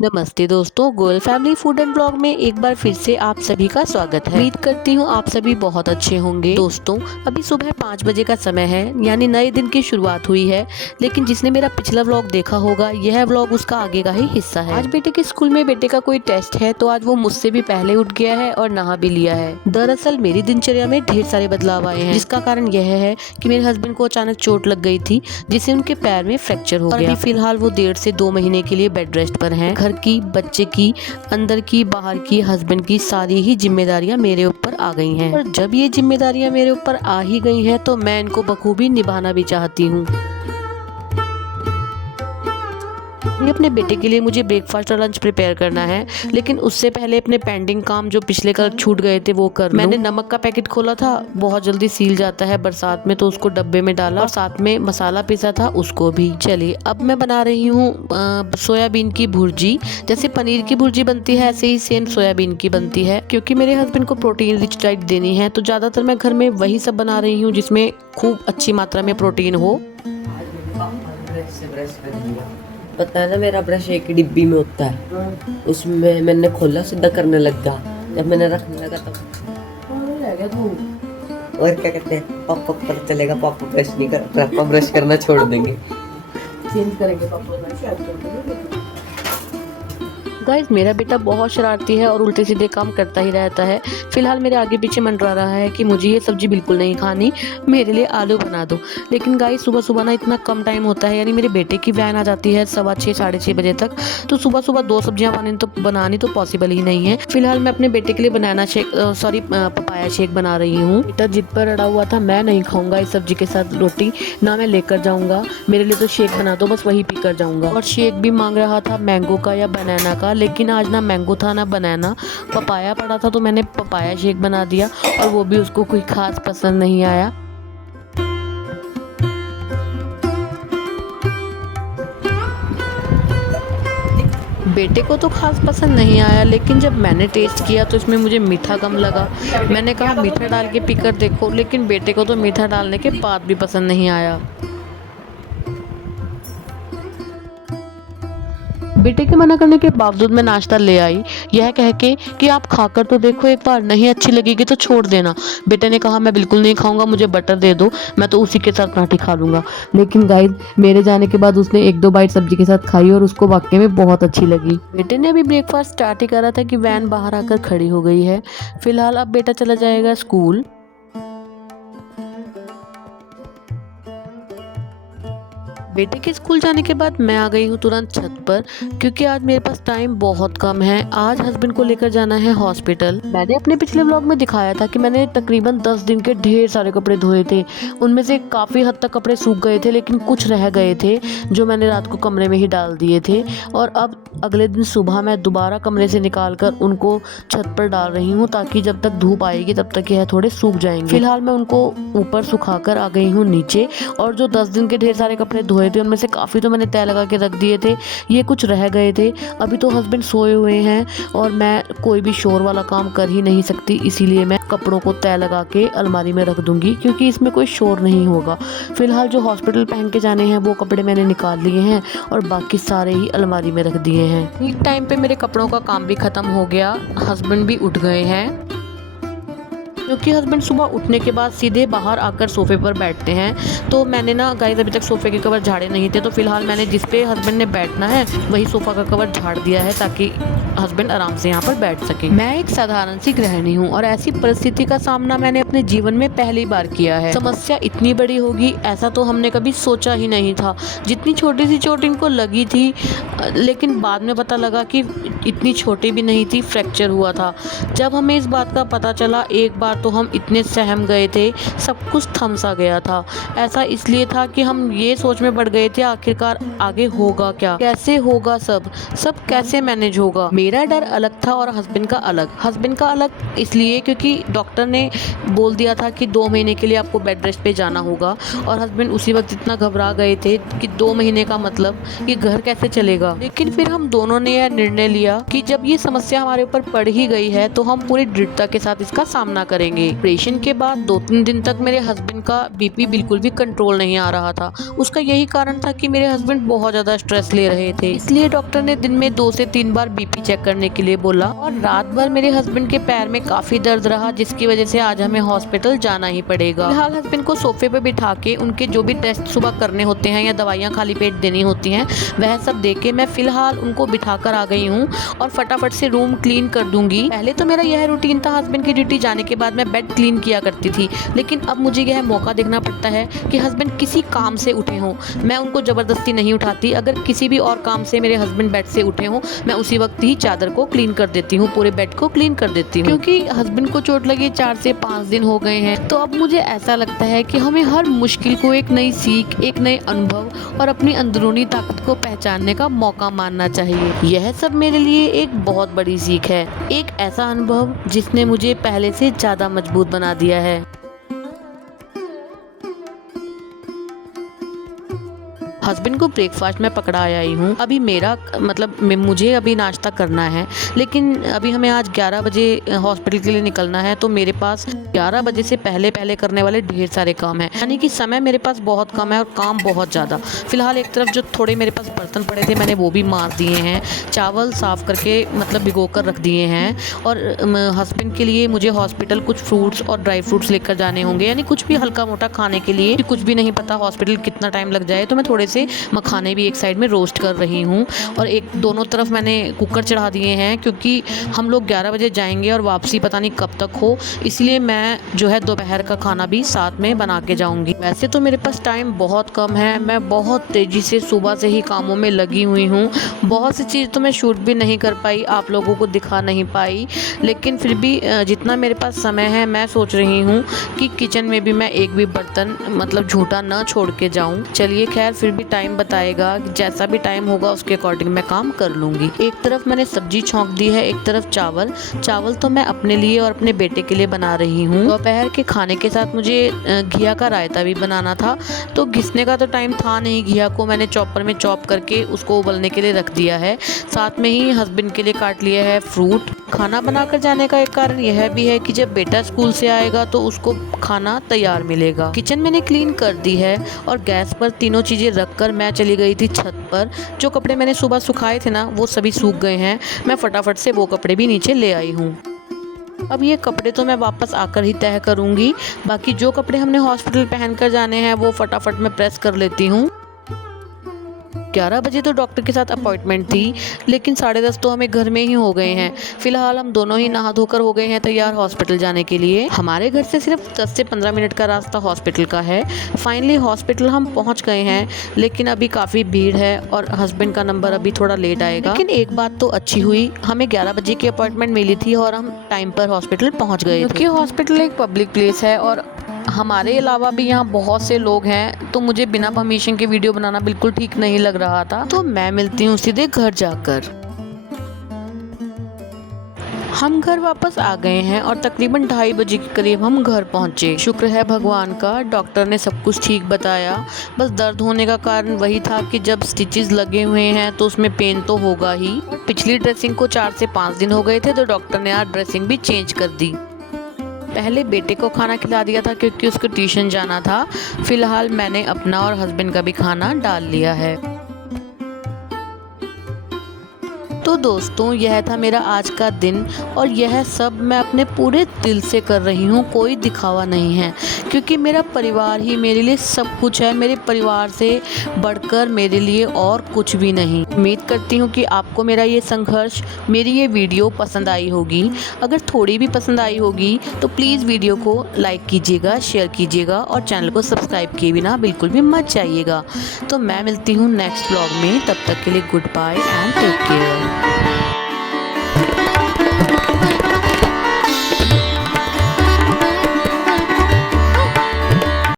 नमस्ते दोस्तों, Goyal family food and blog में एक बार फिर से आप सभी का स्वागत है। उम्मीद करती हूँ आप सभी बहुत अच्छे होंगे। दोस्तों, अभी सुबह 5 बजे का समय है, यानी नए दिन की शुरुआत हुई है। लेकिन जिसने मेरा पिछला व्लॉग देखा होगा, यह व्लॉग उसका आगे का ही हिस्सा है। आज बेटे के स्कूल में बेटे का कोई टेस्ट है, तो आज वो मुझसे भी पहले उठ गया है और नहा भी लिया है। दरअसल मेरी दिनचर्या में ढेर सारे बदलाव आए हैं, जिसका कारण यह है कि मेरे हस्बैंड को अचानक चोट लग गई थी, जिससे उनके पैर में फ्रैक्चर हो गया। फिलहाल वो 1.5 से 2 महीने के लिए बेड रेस्ट पर हैं। घर की, बच्चे की, अंदर की, बाहर की, हस्बैंड की सारी ही जिम्मेदारियां मेरे ऊपर आ गई हैं। और जब ये जिम्मेदारियां मेरे ऊपर आ ही गई हैं, तो मैं इनको बखूबी निभाना भी चाहती हूँ। अपने बेटे के लिए मुझे ब्रेकफास्ट और लंच प्रिपेयर करना है, लेकिन उससे पहले अपने पेंडिंग काम जो पिछले कल छूट गए थे वो कर। मैंने नमक का पैकेट खोला था, बहुत जल्दी सील जाता है बरसात में, तो उसको डब्बे में डाला और साथ में मसाला पीसा था उसको भी। चलिए, अब मैं बना रही हूँ सोयाबीन की भुर्जी। जैसे पनीर की भुर्जी बनती है, ऐसे ही सेम सोयाबीन की बनती है। क्योंकि मेरे हस्बैंड को प्रोटीन रिच डाइट देनी है, तो ज्यादातर मैं घर में वही सब बना रही हूँ जिसमें खूब अच्छी मात्रा में प्रोटीन हो। पता है ना, मेरा ब्रश एक ही डिब्बी में होता है, उसमें मैंने खोला, सीधा करने लगा। जब मैंने रखने लगा तब और क्या कहते हैं, पापा पता चलेगा पापा ब्रश नहीं कर, पापा ब्रश करना छोड़ देंगे, चेंज करेंगे पापा ब्रश। गाइस, मेरा बेटा बहुत शरारती है और उल्टे सीधे काम करता ही रहता है। फिलहाल मेरे आगे पीछे मंडरा रहा है कि मुझे ये सब्जी बिल्कुल नहीं खानी, मेरे लिए आलू बना दो। लेकिन गाइस, सुबह सुबह ना इतना कम टाइम होता है, यानी मेरे बेटे की वैन आ जाती है 6:15 साढ़े 6 बजे तक, तो सुबह सुबह 2 सब्जियां बनानी तो पॉसिबल ही नहीं है। फिलहाल मैं अपने बेटे के लिए पपाया शेक बना रही हूँ। बेटा जिद पर अड़ा हुआ था, मैं नहीं खाऊंगा इस सब्जी के साथ रोटी, ना मैं लेकर जाऊंगा, मेरे लिए तो शेक बना दो, बस वही पी कर जाऊंगा। और शेक भी मांग रहा था मैंगो का या बनाना का, लेकिन आज ना मैंगो था ना बनाना, पपाया पड़ा था, तो मैंने पपाया शेक बना दिया और वो भी उसको कोई खास पसंद नहीं आया। बेटे को तो खास पसंद नहीं आया, लेकिन जब मैंने टेस्ट किया तो इसमें मुझे मीठा कम लगा। मैंने कहा मीठा डाल के पीकर देखो, लेकिन बेटे को तो मीठा डालने के बाद भी पसंद नहीं आया। बेटे के मना करने के बावजूद मैं नाश्ता ले आई, यह कह के कि आप खाकर तो देखो एक बार, नहीं अच्छी लगेगी तो छोड़ देना। बेटे ने कहा मैं बिल्कुल नहीं खाऊंगा, मुझे बटर दे दो, मैं तो उसी के साथ पराठे खा लूंगा। लेकिन गाइस, मेरे जाने के बाद उसने 1-2 बाइट सब्जी के साथ खाई और उसको वाकई में बहुत अच्छी लगी। बेटे ने अभी ब्रेकफास्ट स्टार्ट ही करा था कि वैन बाहर आकर खड़ी हो गई है। फिलहाल अब बेटा चला जाएगा स्कूल। बेटे के स्कूल जाने के बाद मैं आ गई हूँ तुरंत छत पर, क्योंकि आज मेरे पास टाइम बहुत कम है। आज हस्बैंड को लेकर जाना है हॉस्पिटल। मैंने अपने पिछले व्लॉग में दिखाया था कि मैंने तकरीबन 10 दिन के ढेर सारे कपड़े धोए थे। उनमें से काफ़ी हद तक कपड़े सूख गए थे, लेकिन कुछ रह गए थे जो मैंने रात को कमरे में ही डाल दिए थे। और अब अगले दिन सुबह मैं दोबारा कमरे से निकाल कर उनको छत पर डाल रही हूँ, ताकि जब तक धूप आएगी तब तक यह थोड़े सूख जाएंगे। फिलहाल मैं उनको ऊपर सुखा कर आ गई हूँ नीचे, और जो 10 दिन के ढेर सारे कपड़े धोए थे उनमें से काफ़ी तो मैंने तय लगा के रख दिए थे, ये कुछ रह गए थे। अभी तो हस्बैंड सोए हुए हैं और मैं कोई भी शोर वाला काम कर ही नहीं सकती, इसीलिए मैं कपड़ों को तय लगा के अलमारी में रख दूंगी, क्योंकि इसमें कोई शोर नहीं होगा। फिलहाल जो हॉस्पिटल पहन के जाने हैं वो कपड़े मैंने निकाल लिए हैं और बाकी सारे ही अलमारी में रख दिए हैं। ठीक टाइम पे मेरे कपड़ों का काम भी खत्म हो गया, हस्बैंड भी उठ गए हैं। क्योंकि हस्बैंड सुबह उठने के बाद सीधे बाहर आकर सोफे पर बैठते हैं, तो मैंने ना गाइस अभी तक सोफे के कवर झाड़े नहीं थे, तो फिलहाल मैंने जिस पे हस्बैंड ने बैठना है वही सोफा का कवर झाड़ दिया है, ताकि हस्बैंड आराम से यहाँ पर बैठ सके। मैं एक साधारण सी गृहिणी हूँ और ऐसी परिस्थिति का सामना मैंने अपने जीवन में पहली बार किया है। समस्या इतनी बड़ी होगी ऐसा तो हमने कभी सोचा ही नहीं था। जितनी छोटी सी चोट इनको लगी थी, लेकिन बाद में पता लगा कि इतनी छोटी भी नहीं थी, फ्रैक्चर हुआ था। जब हमें इस बात का पता चला, एक बार तो हम इतने सहम गए थे, सब कुछ थम सा गया था। ऐसा इसलिए था कि हम ये सोच में पड़ गए थे आखिरकार आगे होगा क्या, कैसे होगा, सब कैसे मैनेज होगा। मेरा डर अलग था और हस्बैंड का अलग इसलिए क्योंकि डॉक्टर ने बोल दिया था कि 2 महीने के लिए आपको बेड रेस्ट पे जाना होगा, और हस्बैंड उसी वक्त इतना घबरा गए थे कि 2 महीने का मतलब ये घर कैसे चलेगा। लेकिन फिर हम दोनों ने यह निर्णय लिया कि जब ये समस्या हमारे ऊपर पड़ ही गई है तो हम पूरी दृढ़ता के साथ इसका सामना करेंगे। पड़ेंगे। ऑपरेशन के बाद 2-3 दिन तक मेरे हस्बैंड का बीपी बिल्कुल भी कंट्रोल नहीं आ रहा था। उसका यही कारण था कि मेरे हस्बैंड बहुत ज़्यादा स्ट्रेस ले रहे थे, इसलिए डॉक्टर ने दिन में 2 से 3 बार बीपी चेक करने के लिए बोला। और रात भर मेरे हस्बैंड के पैर में काफ़ी दर्द रहा, जिसकी वजह से आज हमें हॉस्पिटल जाना ही पड़ेगा। फिलहाल हस्बैंड को सोफे पे बिठा के उनके जो भी टेस्ट सुबह करने होते हैं या दवाइयाँ खाली पेट देनी होती हैं, वह सब दे के मैं फिलहाल उनको बिठा कर आ गई हूँ और फटाफट से रूम क्लीन कर दूंगी। पहले तो मेरा यह रूटीन था, हस्बैंड की ड्यूटी जाने के बाद मैं बेड क्लीन किया करती थी, लेकिन अब मुझे यह मौका देखना पड़ता है कि हस्बैंड किसी काम से उठे हों, मैं उनको ज़बरदस्ती नहीं उठाती। अगर किसी भी और काम से मेरे हस्बैंड बेड से उठे हों, मैं उसी वक्त ही चादर को क्लीन कर देती हूँ, पूरे बेड को क्लीन कर देती हूँ। क्योंकि हस्बैंड को चोट लगे 4 से 5 दिन हो गए हैं, तो अब मुझे ऐसा लगता है कि हमें हर मुश्किल को एक नई सीख, एक नए अनुभव और अपनी अंदरूनी ताकत को पहचानने का मौका मानना चाहिए। यह सब मेरे लिए एक बहुत बड़ी सीख है, एक ऐसा अनुभव जिसने मुझे पहले से ज़्यादा मजबूत बना दिया है। हस्बैंड को ब्रेकफास्ट में पकड़ा आई हूँ। अभी मेरा मतलब मुझे अभी नाश्ता करना है, लेकिन अभी हमें आज 11 बजे हॉस्पिटल के लिए निकलना है, तो मेरे पास 11 बजे से पहले करने वाले ढेर सारे काम हैं, यानी कि समय मेरे पास बहुत कम है और काम बहुत ज़्यादा। फिलहाल एक तरफ जो थोड़े मेरे पास बर्तन पड़े थे मैंने वो भी मार दिए हैं, चावल साफ़ करके मतलब भिगो कर रख दिए हैं, और हस्बैंड के लिए मुझे हॉस्पिटल कुछ फ्रूट्स और ड्राई फ्रूट्स लेकर जाने होंगे, यानी कुछ भी हल्का मोटा खाने के लिए। कुछ भी नहीं पता हॉस्पिटल कितना टाइम लग जाए, तो मैं थोड़े से मखाने भी एक साइड में रोस्ट कर रही हूँ, और एक दोनों तरफ मैंने कुकर चढ़ा दिए हैं, क्योंकि हम लोग 11 बजे जाएंगे और वापसी पता नहीं कब तक हो, इसलिए मैं जो है दोपहर का खाना भी साथ में बना के जाऊंगी। वैसे तो मेरे पास टाइम बहुत कम है, मैं बहुत तेज़ी से सुबह से ही कामों में लगी हुई हूँ। बहुत सी चीज़ तो मैं शूट भी नहीं कर पाई, आप लोगों को दिखा नहीं पाई, लेकिन फिर भी जितना मेरे पास समय है मैं सोच रही हूँ कि किचन में भी मैं एक भी बर्तन मतलब झूठा न छोड़ के जाऊँ। चलिए खैर, फिर भी टाइम बताएगा, जैसा भी टाइम होगा उसके अकॉर्डिंग मैं काम कर लूँगी। एक तरफ मैंने सब्जी छौंक दी है, एक तरफ चावल तो मैं अपने लिए और अपने बेटे के लिए बना रही हूँ। दोपहर के खाने के साथ मुझे घिया का रायता भी बनाना था, तो घिसने का तो टाइम था नहीं। घिया को मैंने चॉपर में चॉप करके उसको उबलने के लिए रख दिया है, साथ में ही हस्बैंड के लिए काट लिया है फ्रूट। खाना बनाकर जाने का एक कारण यह भी है कि जब बेटा स्कूल से आएगा तो उसको खाना तैयार मिलेगा। किचन मैंने क्लीन कर दी है और गैस पर तीनों चीज़ें रखकर मैं चली गई थी छत पर। जो कपड़े मैंने सुबह सुखाए थे ना, वो सभी सूख गए हैं, मैं फटाफट से वो कपड़े भी नीचे ले आई हूँ। अब ये कपड़े तो मैं वापस आकर ही तह करूँगी, बाकी जो कपड़े हमने हॉस्पिटल पहन कर जाने हैं वो फटाफट मैं प्रेस कर लेती हूँ। 11 बजे तो डॉक्टर के साथ अपॉइंटमेंट थी, लेकिन 10:30 तो हमें घर में ही हो गए हैं। फिलहाल हम दोनों ही नहा धोकर हो गए हैं तैयार हॉस्पिटल जाने के लिए। हमारे घर से सिर्फ 10 से 15 मिनट का रास्ता हॉस्पिटल का है। फाइनली हॉस्पिटल हम पहुंच गए हैं, लेकिन अभी काफ़ी भीड़ है और हस्बैंड का नंबर अभी थोड़ा लेट आएगा। लेकिन एक बात तो अच्छी हुई, हमें 11 बजे की अपॉइंटमेंट मिली थी और हम टाइम पर हॉस्पिटल पहुँच गए, क्योंकि हॉस्पिटल एक पब्लिक प्लेस है और हमारे अलावा भी यहाँ बहुत से लोग हैं, तो मुझे बिना परमिशन के वीडियो बनाना बिल्कुल ठीक नहीं लग रहा था। तो मैं मिलती हूँ सीधे घर जाकर। हम घर वापस आ गए हैं और तकरीबन 2:30 बजे के करीब हम घर पहुंचे। शुक्र है भगवान का, डॉक्टर ने सब कुछ ठीक बताया। बस दर्द होने का कारण वही था कि जब स्टिचेस लगे हुए हैं तो उसमें पेन तो होगा ही। पिछली ड्रेसिंग को 4 से 5 दिन हो गए थे, तो डॉक्टर ने आज ड्रेसिंग भी चेंज कर दी। पहले बेटे को खाना खिला दिया था क्योंकि उसको ट्यूशन जाना था। फिलहाल मैंने अपना और हस्बैंड का भी खाना डाल लिया है। तो दोस्तों, यह था मेरा आज का दिन और यह सब मैं अपने पूरे दिल से कर रही हूँ, कोई दिखावा नहीं है, क्योंकि मेरा परिवार ही मेरे लिए सब कुछ है। मेरे परिवार से बढ़कर मेरे लिए और कुछ भी नहीं। उम्मीद करती हूँ कि आपको मेरा ये संघर्ष, मेरी ये वीडियो पसंद आई होगी। अगर थोड़ी भी पसंद आई होगी तो प्लीज़ वीडियो को लाइक कीजिएगा, शेयर कीजिएगा और चैनल को सब्सक्राइब किए बिना बिल्कुल भी मत जाइएगा। तो मैं मिलती हूँ नेक्स्ट ब्लॉग में, तब तक के लिए goodbye and take care.